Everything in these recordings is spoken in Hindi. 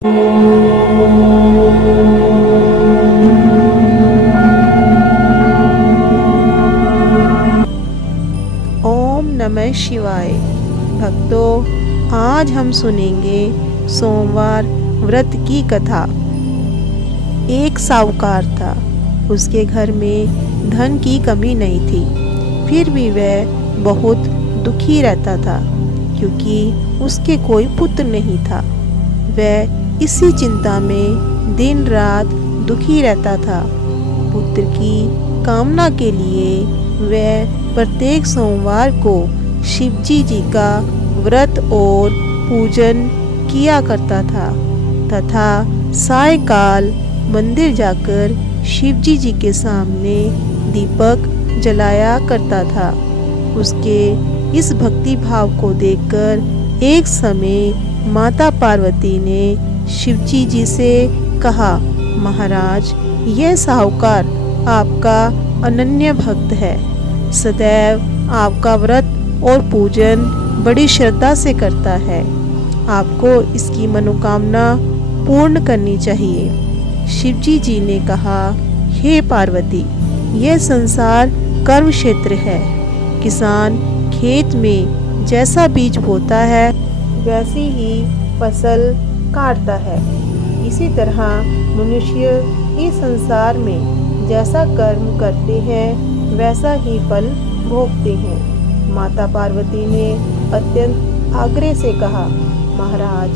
ओम नमः शिवाय। भक्तों, आज हम सुनेंगे सोमवार व्रत की कथा। एक साहूकार था। उसके घर में धन की कमी नहीं थी, फिर भी वह बहुत दुखी रहता था क्योंकि उसके कोई पुत्र नहीं था। वह इसी चिंता में दिन रात दुखी रहता था। पुत्र की कामना के लिए वह प्रत्येक सोमवार को शिवजी जी का व्रत और पूजन किया करता था तथा सायंकाल मंदिर जाकर शिवजी जी के सामने दीपक जलाया करता था। उसके इस भक्ति भाव को देखकर एक समय माता पार्वती ने शिवजी जी से कहा, महाराज, यह साहूकार आपका अनन्य भक्त है। सदैव आपका व्रत और पूजन बड़ी श्रद्धा से करता है। आपको इसकी मनोकामना पूर्ण करनी चाहिए। शिवजी जी ने कहा, हे पार्वती, यह संसार कर्म क्षेत्र है। किसान खेत में जैसा बीज बोता है वैसी ही फसल काटता है। इसी तरह मनुष्य इस संसार में जैसा कर्म करते हैं वैसा ही फल भोगते हैं। माता पार्वती ने अत्यंत आग्रह से कहा, महाराज,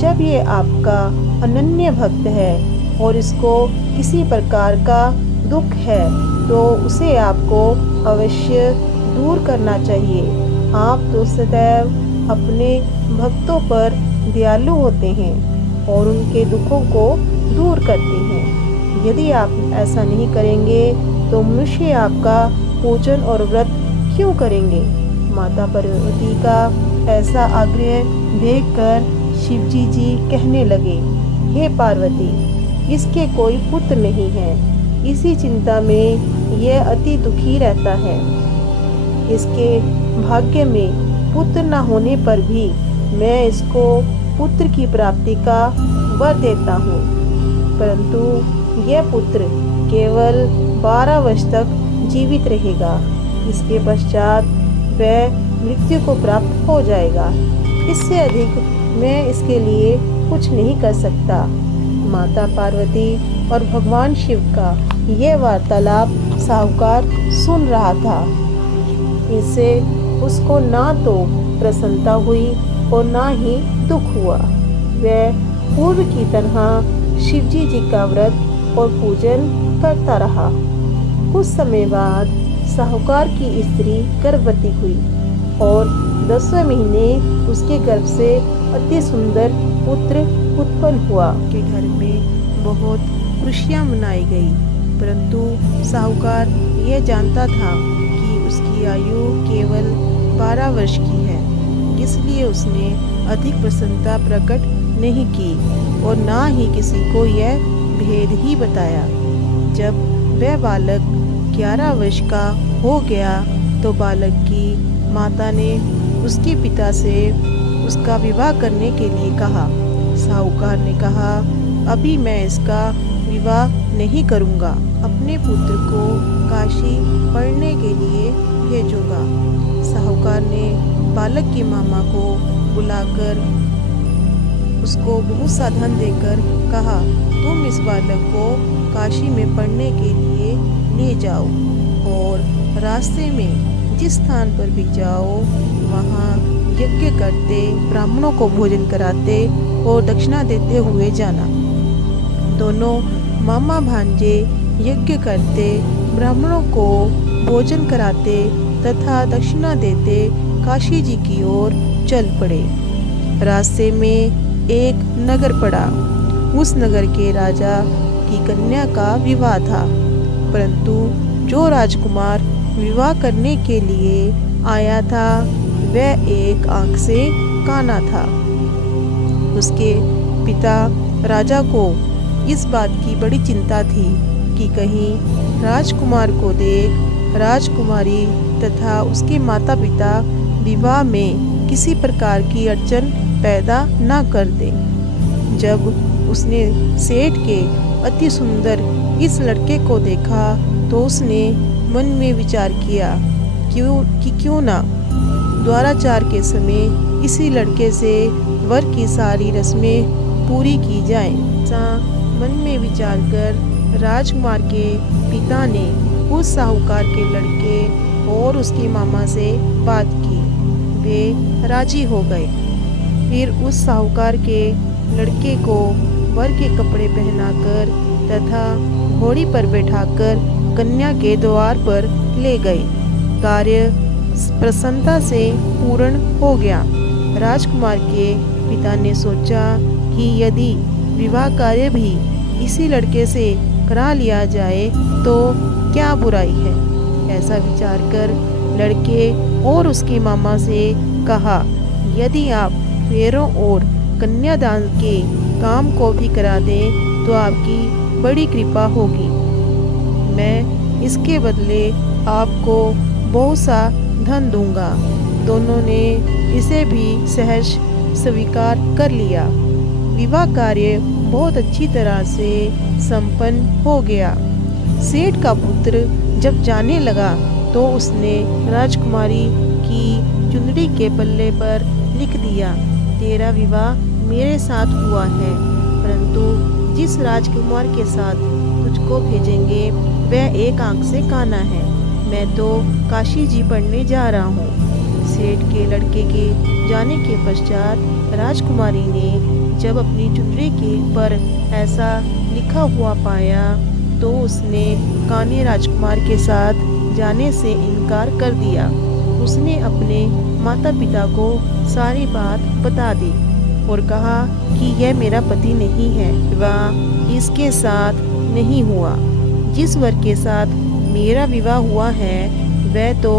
जब ये आपका अनन्य भक्त है और इसको किसी प्रकार का दुख है तो उसे आपको अवश्य दूर करना चाहिए। आप तो सदैव अपने भक्तों पर दयालु होते हैं और उनके दुखों को दूर करते हैं। यदि आप ऐसा नहीं करेंगे तो मनुष्य आपका पूजन और व्रत क्यों करेंगे? माता पार्वती का ऐसा आग्रह देखकर शिवजी जी कहने लगे, हे पार्वती, इसके कोई पुत्र नहीं है। इसी चिंता में यह अति दुखी रहता है। इसके भाग्य में पुत्र न होने पर भी मैं इसको पुत्र की प्राप्ति का वर देता हूँ, परंतु यह पुत्र केवल 12 वर्ष तक जीवित रहेगा। इसके पश्चात वह मृत्यु को प्राप्त हो जाएगा। इससे अधिक मैं इसके लिए कुछ नहीं कर सकता। माता पार्वती और भगवान शिव का यह वार्तालाप साहूकार सुन रहा था। इससे उसको ना तो प्रसन्नता हुई और ना ही दुख हुआ। वह पूर्व की तरह शिवजी जी का व्रत और पूजन करता रहा। कुछ समय बाद साहूकार की स्त्री गर्भवती हुई और 10वें महीने उसके गर्भ से अति सुंदर पुत्र उत्पन्न हुआ। के घर में बहुत खुशियां मनाई गई, परंतु साहूकार यह जानता था कि उसकी आयु केवल 12 वर्ष की है, इसलिए उसने अधिक प्रसन्नता प्रकट नहीं की और ना ही किसी को यह भेद ही बताया। जब वह बालक 11 वर्ष का हो गया तो बालक की माता ने उसके पिता से उसका विवाह करने के लिए कहा। साहूकार ने कहा, अभी मैं इसका विवाह नहीं करूंगा, अपने पुत्र को काशी पढ़ने के लिए भेजूंगा। साहूकार ने बालक की मामा को बुलाकर उसको बहुत सा धन देकर कहा, तुम इस बालक को काशी में पढ़ने के लिए ले जाओ और रास्ते में जिस स्थान पर भी जाओ वहाँ यज्ञ करते, ब्राह्मणों को भोजन कराते और दक्षिणा देते हुए जाना। दोनों मामा भांजे यज्ञ करते, ब्राह्मणों को भोजन कराते तथा दक्षिणा देते काशी जी की ओर चल पड़े। रास्ते में एक नगर पड़ा। उस नगर के राजा की कन्या का विवाह था, परंतु जो राजकुमार विवाह करने के लिए आया था वह एक आंख से काना था। उसके पिता राजा को इस बात की बड़ी चिंता थी कि कहीं राजकुमार को देख राजकुमारी तथा उसके माता पिता विवाह में किसी प्रकार की अड़चन पैदा न कर दे। जब उसने सेठ के अति सुंदर इस लड़के को देखा तो उसने मन में विचार किया क्यों ना द्वाराचार के समय इसी लड़के से वर की सारी रस्में पूरी की जाए। ऐसा मन में विचार कर राजकुमार के पिता ने उस साहूकार के लड़के और उसके मामा से बात की। वे राजी हो गए। फिर उस साहूकार के लड़के को वर के कपड़े पहनाकर तथा घोड़ी पर बैठाकर कन्या के द्वार पर ले गए। कार्य प्रसन्नता से पूर्ण हो गया। राजकुमार के पिता ने सोचा कि यदि विवाह कार्य भी इसी लड़के से करा लिया जाए तो क्या बुराई है। ऐसा विचार कर लड़के और उसके मामा से कहा, यदि आप फेरों और कन्यादान के काम को भी करा दें तो आपकी बड़ी कृपा होगी। मैं इसके बदले आपको बहुत सा धन दूंगा। दोनों ने इसे भी सहर्ष स्वीकार कर लिया। विवाह कार्य बहुत अच्छी तरह से संपन्न हो गया। सेठ का पुत्र जब जाने लगा तो उसने राजकुमारी की चुंदड़ी के पल्ले पर लिख दिया, तेरा विवाह मेरे साथ हुआ है, परंतु जिस राजकुमार के साथ तुझको भेजेंगे वह एक आंख से काना है। मैं तो काशी जी पढ़ने जा रहा हूँ। सेठ के लड़के के जाने के पश्चात राजकुमारी ने जब अपनी चुनरी के पर ऐसा लिखा हुआ पाया तो उसने कान्हे राजकुमार के साथ जाने से इनकार कर दिया। उसने अपने माता पिता को सारी बात बता दी और कहा कि यह मेरा पति नहीं है, विवाह इसके साथ नहीं हुआ। जिस वर के साथ मेरा विवाह हुआ है वह तो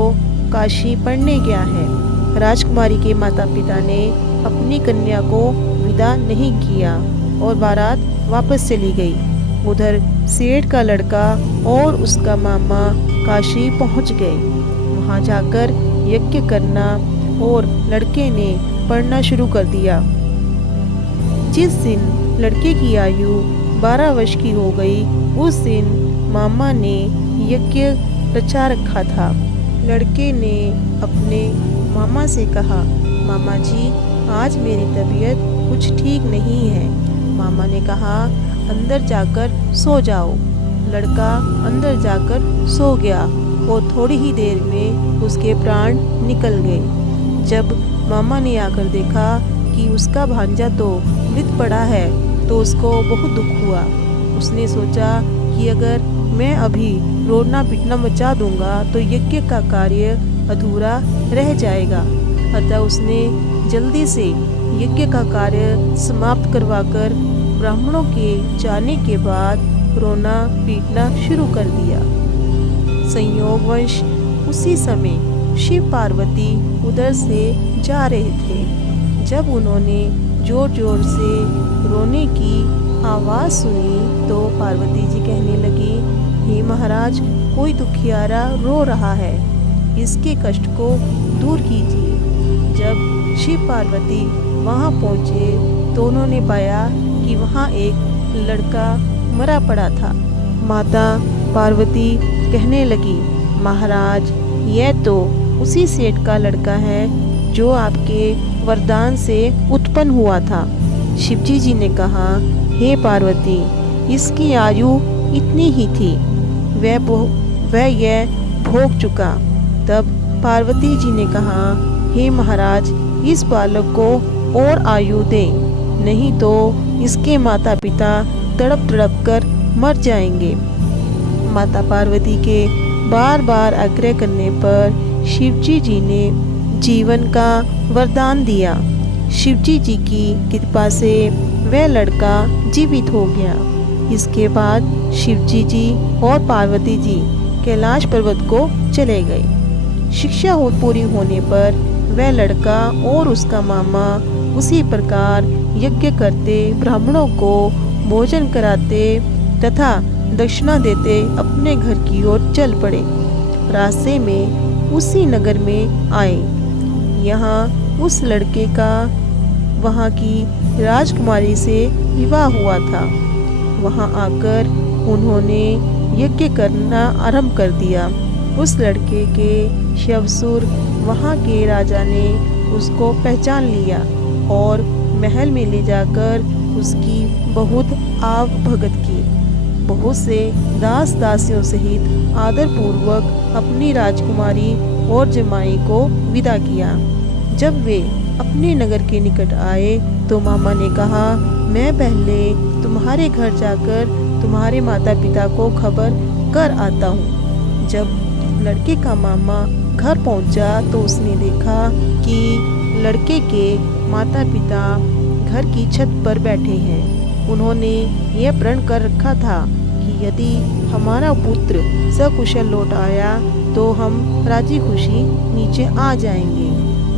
काशी पढ़ने गया है। राजकुमारी के माता पिता ने अपनी कन्या को विदा नहीं किया और बारात वापस चली गई। उधर सेठ का लड़का और उसका मामा काशी पहुंच गए। वहां जाकर यज्ञ करना और लड़के ने पढ़ना शुरू कर दिया। जिस दिन लड़के की आयु 12 वर्ष की हो गई उस दिन मामा ने यज्ञ रचा रखा था। लड़के ने अपने मामा से कहा, मामा जी आज मेरी तबीयत कुछ ठीक नहीं है। मामा ने कहा, अंदर जाकर सो जाओ। लड़का अंदर जाकर सो गया और थोड़ी ही देर में उसके प्राण निकल गए। जब मामा ने आकर देखा कि उसका भांजा तो मृत पड़ा है तो उसको बहुत दुख हुआ। उसने सोचा कि अगर मैं अभी रोना पीटना मचा दूंगा तो यज्ञ का कार्य अधूरा रह जाएगा। अतः उसने जल्दी से यज्ञ का कार्य समाप्त करवाकर ब्राह्मणों के जाने के बाद रोना पीटना शुरू कर दिया। संयोगवश उसी समय शिव पार्वती उधर से जा रहे थे। जब उन्होंने जोर जोर से रोने की आवाज़ सुनी तो पार्वती जी कहने लगी, हे महाराज, कोई दुखियारा रो रहा है, इसके कष्ट को दूर कीजिए। जब शिव पार्वती वहां पहुंचे तो उन्होंने पाया कि वहां एक लड़का मरा पड़ा था। माता पार्वती कहने लगी, महाराज यह तो उसी सेठ का लड़का है जो आपके वरदान से उत्पन्न हुआ था। शिवजी जी ने कहा, हे पार्वती, इसकी आयु इतनी ही थी, वह यह भोग चुका। तब पार्वती जी ने कहा, हे महाराज, इस बालक को और आयु दें, नहीं तो इसके माता पिता तड़प तड़प कर मर जाएंगे। माता पार्वती के बार बार आग्रह करने पर शिवजी जी ने जीवन का वरदान दिया। शिवजी जी की कृपा से वह लड़का जीवित हो गया। इसके बाद शिवजी जी और पार्वती जी कैलाश पर्वत को चले गए। शिक्षा पूरी होने पर वह लड़का और उसका मामा उसी प्रकार यज्ञ करते, ब्राह्मणों को भोजन कराते तथा दक्षिणा देते अपने घर की ओर चल पड़े। रास्ते में उसी नगर में आए। यहाँ उस लड़के का वहाँ की राजकुमारी से विवाह हुआ था। वहां आकर उन्होंने यज्ञ करना आरंभ कर दिया। उस लड़के के शवसूर वहां के राजा ने उसको पहचान लिया और महल में ले जाकर उसकी बहुत आव भगत की। बहुत से दास दासियों सहित आदर पूर्वक अपनी राजकुमारी और जमाई को विदा किया। जब वे अपने नगर के निकट आए तो मामा ने कहा, मैं पहले तुम्हारे घर जाकर तुम्हारे माता पिता को खबर कर आता हूँ। जब लड़के का मामा घर पहुँचा तो उसने देखा कि लड़के के माता पिता घर की छत पर बैठे हैं। उन्होंने यह प्रण कर रखा था कि यदि हमारा पुत्र सकुशल लौट आया तो हम राजी खुशी नीचे आ जाएंगे,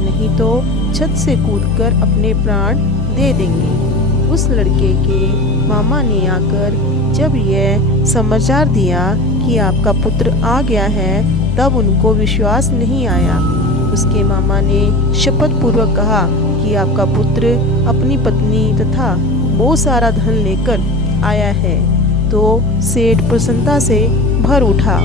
नहीं तो छत से कूदकर अपने प्राण दे देंगे। उस लड़के के मामा ने आकर जब यह समाचार दिया कि आपका पुत्र आ गया है, तब उनको विश्वास नहीं आया। उसके मामा ने शपथ पूर्वक कहा कि आपका पुत्र अपनी पत्नी तथा बहुत सारा धन लेकर आया है। तो सेठ प्रसन्नता से भर उठा।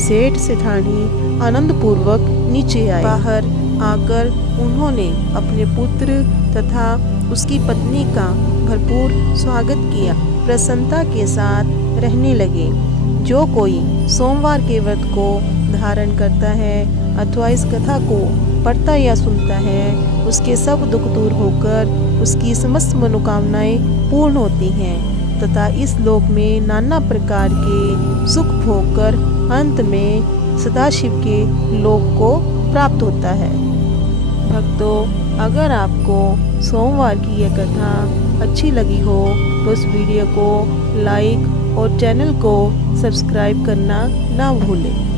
सेठ सेठानी आनंद पूर्वक नीचे आए। बाहर आकर उन्होंने अपने पुत्र तथा उसकी पत्नी का भरपूर स्वागत किया। प्रसन्नता के साथ रहने लगे। जो कोई सोमवार के व्रत को धारण करता है अथवा इस कथा को पढ़ता या सुनता है, उसके सब दुख दूर होकर उसकी समस्त मनोकामनाएं पूर्ण होती हैं तथा इस लोक में नाना प्रकार के सुख भोगकर अंत में सदाशिव के लोक को प्राप्त होता है। भक्तों, अगर आपको सोमवार की यह कथा अच्छी लगी हो तो इस वीडियो को लाइक और चैनल को सब्सक्राइब करना ना भूलें।